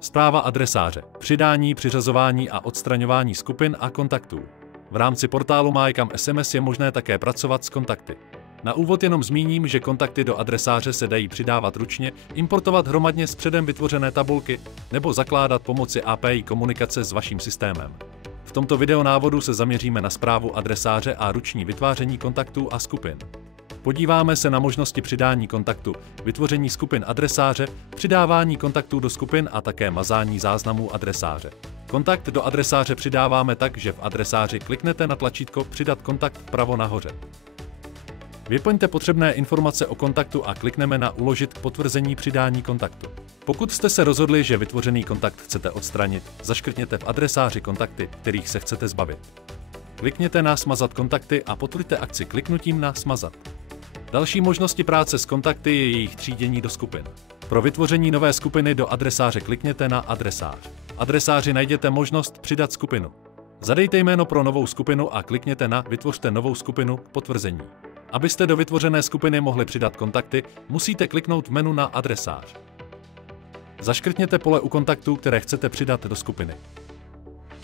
Správa adresáře, přidání, přiřazování a odstraňování skupin a kontaktů. V rámci portálu MyCam SMS je možné také pracovat s kontakty. Na úvod jenom zmíním, že kontakty do adresáře se dají přidávat ručně, importovat hromadně z předem vytvořené tabulky nebo zakládat pomocí API komunikace s vaším systémem. V tomto videonávodu se zaměříme na správu adresáře a ruční vytváření kontaktů a skupin. Podíváme se na možnosti přidání kontaktu, vytvoření skupin adresáře, přidávání kontaktů do skupin a také mazání záznamů adresáře. Kontakt do adresáře přidáváme tak, že v adresáři kliknete na tlačítko Přidat kontakt vpravo nahoře. Vyplňte potřebné informace o kontaktu a klikneme na Uložit k potvrzení přidání kontaktu. Pokud jste se rozhodli, že vytvořený kontakt chcete odstranit, zaškrtněte v adresáři kontakty, kterých se chcete zbavit. Klikněte na Smazat kontakty a potvrďte akci kliknutím na Smazat. Další možnosti práce s kontakty je jejich třídění do skupin. Pro vytvoření nové skupiny do adresáře klikněte na Adresář. V adresáři najděte možnost Přidat skupinu. Zadejte jméno pro novou skupinu a klikněte na Vytvořte novou skupinu k potvrzení. Abyste do vytvořené skupiny mohli přidat kontakty, musíte kliknout v menu na Adresář. Zaškrtněte pole u kontaktů, které chcete přidat do skupiny.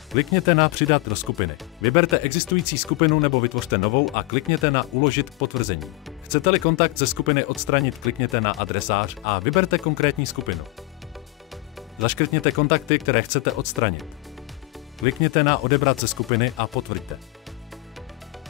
Klikněte na Přidat do skupiny. Vyberte existující skupinu nebo vytvořte novou a klikněte na Uložit k potvrzení. Chcete-li kontakt ze skupiny odstranit, klikněte na Adresář a vyberte konkrétní skupinu. Zaškrtněte kontakty, které chcete odstranit. Klikněte na Odebrat ze skupiny a potvrďte.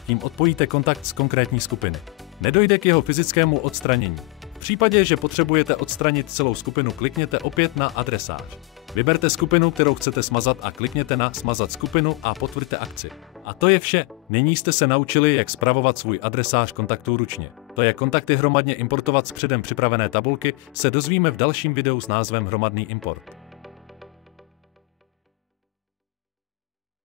Tím odpojíte kontakt z konkrétní skupiny. Nedojde k jeho fyzickému odstranění. V případě, že potřebujete odstranit celou skupinu, klikněte opět na Adresář. Vyberte skupinu, kterou chcete smazat a klikněte na Smazat skupinu a potvrďte akci. A to je vše. Nyní jste se naučili, jak spravovat svůj adresář kontaktů ručně. To je kontakty hromadně importovat z předem připravené tabulky, se dozvíme v dalším videu s názvem Hromadný import.